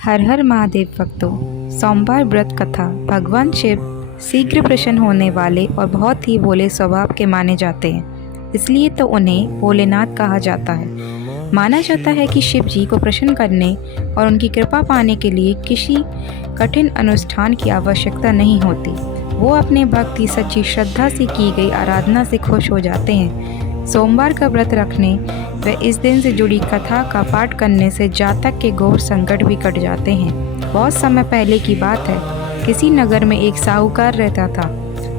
हर हर महादेव भक्तों। सोमवार व्रत कथा। भगवान शिव शीघ्र प्रसन्न होने वाले और बहुत ही भोले स्वभाव के माने जाते हैं, इसलिए तो उन्हें भोलेनाथ कहा जाता है। माना जाता है कि शिव जी को प्रसन्न करने और उनकी कृपा पाने के लिए किसी कठिन अनुष्ठान की आवश्यकता नहीं होती। वो अपने भक्त की सच्ची श्रद्धा से की गई आराधना से खुश हो जाते हैं। सोमवार का व्रत रखने व इस दिन से जुड़ी कथा का पाठ करने से जातक के घोर संकट भी कट जाते हैं। बहुत समय पहले की बात है, किसी नगर में एक साहूकार रहता था।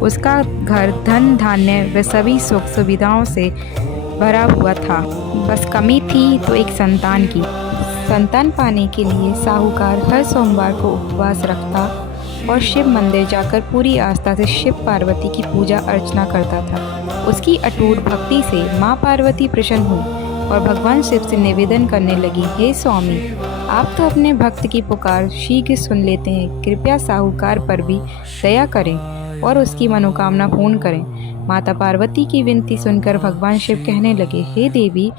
उसका घर धन धान्य व सभी सुख सुविधाओं से भरा हुआ था। बस कमी थी तो एक संतान की। संतान पाने के लिए साहूकार हर सोमवार को उपवास रखता और शिव मंदिर जाकर पूरी आस्था से शिव पार्वती की पूजा अर्चना करता था। उसकी अटूट भक्ति से माँ पार्वती प्रसन्न हुई और भगवान शिव से निवेदन करने लगी, हे स्वामी, आप तो अपने भक्त की पुकार शीघ्र सुन लेते हैं, कृपया साहूकार पर भी दया करें और उसकी मनोकामना पूर्ण करें। माता पार्वती की विनती सुनकर भगवान शिव कहने लगे, हे देवी,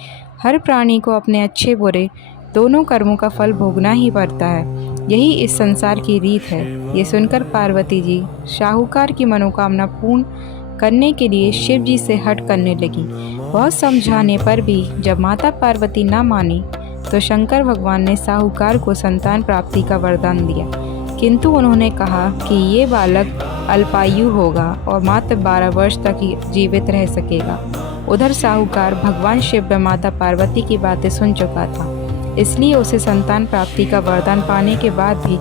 हर प्राणी को अपने अच्छे बुरे दोनों कर्मों का फल भोगना ही पड़ता है, यही इस संसार की रीत है। ये सुनकर पार्वती जी साहूकार की मनोकामना पूर्ण करने के लिए शिव जी से हट करने लगी। बहुत समझाने पर भी जब माता पार्वती न मानी तो शंकर भगवान ने साहूकार को संतान प्राप्ति का वरदान दिया, किंतु उन्होंने कहा कि ये बालक अल्पायु होगा और मात्र 12 वर्ष तक ही जीवित रह सकेगा। उधर साहूकार भगवान शिव व माता पार्वती की बातें सुन चुका था, इसलिए उसे संतान प्राप्ति का वरदान पाने के बाद भी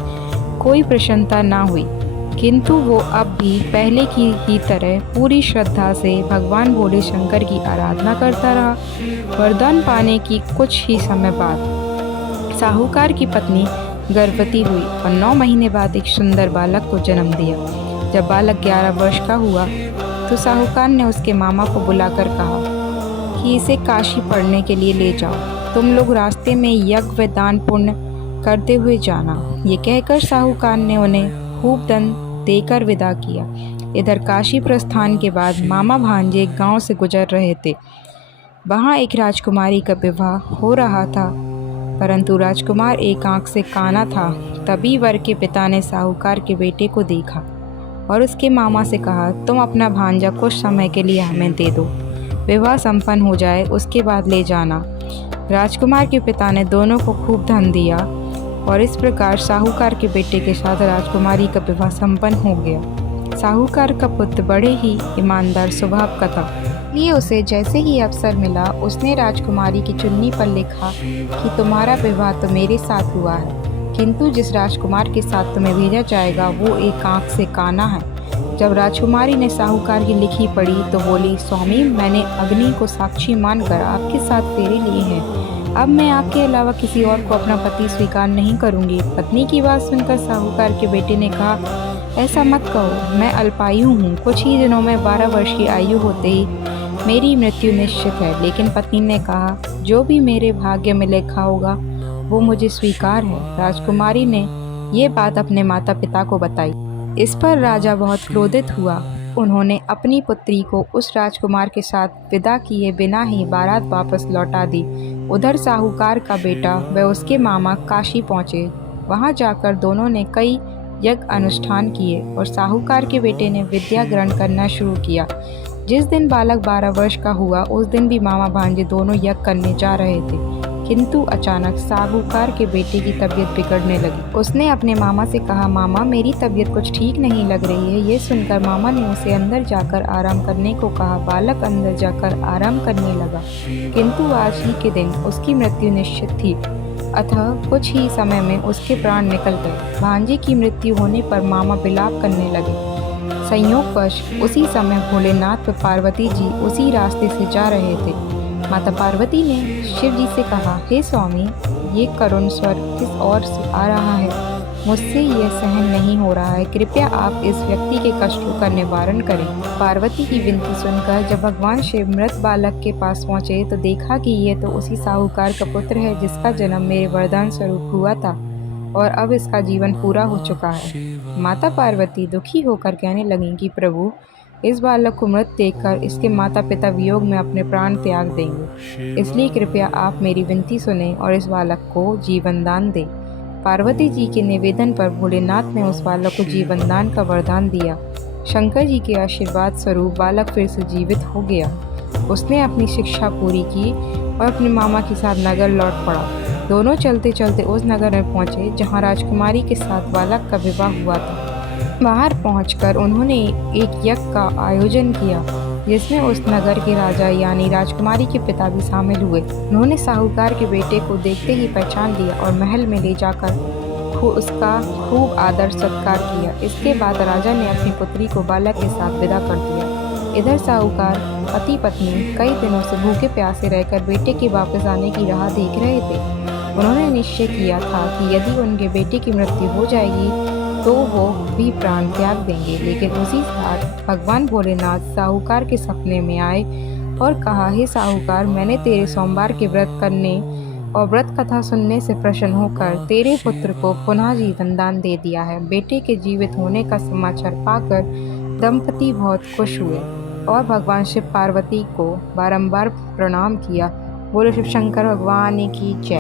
कोई प्रसन्नता न हुई, किंतु वो अब भी पहले की ही तरह पूरी श्रद्धा से भगवान भोले शंकर की आराधना करता रहा। वरदान पाने की कुछ ही समय बाद साहूकार की पत्नी गर्भवती हुई और 9 महीने बाद एक सुंदर बालक को जन्म दिया। जब बालक 11 वर्ष का हुआ तो साहूकार ने उसके मामा को बुलाकर कहा कि इसे काशी पढ़ने के लिए ले जाओ, तुम लोग रास्ते में यज्ञ व दान पुण्य करते हुए जाना। ये कहकर साहूकार ने उन्हें खूब धन देकर विदा किया। इधर काशी प्रस्थान के बाद मामा भांजे एक गांव से गुजर रहे थे। वहां एक राजकुमारी का विवाह हो रहा था, परंतु राजकुमार एक आंख से काना था। तभी वर के पिता ने साहूकार के बेटे को देखा और उसके मामा से कहा, तुम अपना भांजा कुछ समय के लिए हमें दे दो, विवाह संपन्न हो जाए उसके बाद ले जाना। राजकुमार के पिता ने दोनों को खूब धन दिया और इस प्रकार साहूकार के बेटे के साथ राजकुमारी का विवाह संपन्न हो गया। साहूकार का पुत्र बड़े ही ईमानदार स्वभाव का था, इसलिए उसे जैसे ही अवसर मिला उसने राजकुमारी की चुन्नी पर लिखा कि तुम्हारा विवाह तो मेरे साथ हुआ है, किंतु जिस राजकुमार के साथ तुम्हें भेजा जाएगा वो एक आंख से काना है। जब राजकुमारी ने साहूकार की लिखी पढ़ी तो बोली, स्वामी, मैंने अग्नि को साक्षी मानकर आपके साथ फेरे लिए हैं। अब मैं आपके अलावा किसी और को अपना पति स्वीकार नहीं करूंगी। पत्नी की बात सुनकर साहूकार के बेटे ने कहा, ऐसा मत कहो, मैं अल्पायु हूँ, कुछ ही दिनों में 12 वर्ष की आयु होते ही मेरी मृत्यु निश्चित है। लेकिन पत्नी ने कहा, जो भी मेरे भाग्य में लिखा होगा वो मुझे स्वीकार है। राजकुमारी ने ये बात अपने माता पिता को बताई। इस पर राजा बहुत क्रोधित हुआ। उन्होंने अपनी पुत्री को उस राजकुमार के साथ विदा किए बिना ही बारात वापस लौटा दी। उधर साहूकार का बेटा व उसके मामा काशी पहुँचे। वहाँ जाकर दोनों ने कई यज्ञ अनुष्ठान किए और साहूकार के बेटे ने विद्या ग्रहण करना शुरू किया। जिस दिन बालक 12 वर्ष का हुआ उस दिन भी मामा भांजे दोनों यज्ञ करने जा रहे थे, किंतु अचानक साहूकार के बेटे की तबीयत बिगड़ने लगी। उसने अपने मामा से कहा, मामा, मेरी तबीयत कुछ ठीक नहीं लग रही है। ये सुनकर मामा ने उसे अंदर जाकर आराम करने को कहा। बालक अंदर जाकर आराम करने लगा, किंतु आज ही के दिन उसकी मृत्यु निश्चित थी। अतः कुछ ही समय में उसके प्राण निकल गए। भांजे की मृत्यु होने पर मामा विलाप करने लगे। संयोगवश उसी समय भोलेनाथ व पार्वती जी उसी रास्ते से जा रहे थे। माता पार्वती ने शिव जी से कहा, हे स्वामी, ये करुण स्वर किस ओर से आ रहा है, मुझसे यह सहन नहीं हो रहा है, कृपया आप इस व्यक्ति के कष्टों का निवारण करें। पार्वती की विनती सुनकर जब भगवान शिव मृत बालक के पास पहुँचे तो देखा कि ये तो उसी साहूकार का पुत्र है जिसका जन्म मेरे वरदान स्वरूप हुआ था और अब इसका जीवन पूरा हो चुका है। माता पार्वती दुखी होकर कहने लगी कि प्रभु, इस बालक को मृत देखकर इसके माता पिता वियोग में अपने प्राण त्याग देंगे, इसलिए कृपया आप मेरी विनती सुने और इस बालक को जीवन दान दें। पार्वती जी के निवेदन पर भोलेनाथ ने उस बालक को जीवन दान का वरदान दिया। शंकर जी के आशीर्वाद स्वरूप बालक फिर से जीवित हो गया। उसने अपनी शिक्षा पूरी की और अपने मामा के साथ नगर लौट पड़ा। दोनों चलते चलते उस नगर में पहुंचे जहां राजकुमारी के साथ बालक का विवाह हुआ था। बाहर पहुंचकर उन्होंने एक यज्ञ का आयोजन किया जिसमें उस नगर के राजा यानी राजकुमारी के पिता भी शामिल हुए। उन्होंने साहूकार के बेटे को देखते ही पहचान लिया और महल में ले जाकर उसका खूब आदर सत्कार किया। इसके बाद राजा ने अपनी पुत्री को बालक के साथ विदा कर दिया। इधर साहूकार पति पत्नी कई दिनों से भूखे प्यासे रहकर बेटे के वापस आने की राह देख रहे थे। उन्होंने निश्चय किया था कि यदि उनके बेटे की मृत्यु हो जाएगी तो वो भी प्राण त्याग देंगे। लेकिन उसी साथ भगवान भोलेनाथ साहूकार के सपने में आए और कहा, हे साहूकार, मैंने तेरे सोमवार के व्रत करने और व्रत कथा सुनने से प्रसन्न होकर तेरे पुत्र को पुनः जीवन दान दे दिया है। बेटे के जीवित होने का समाचार पाकर दंपति बहुत खुश हुए और भगवान शिव पार्वती को बारंबार प्रणाम किया। बोलो शिव शंकर भगवान की जय।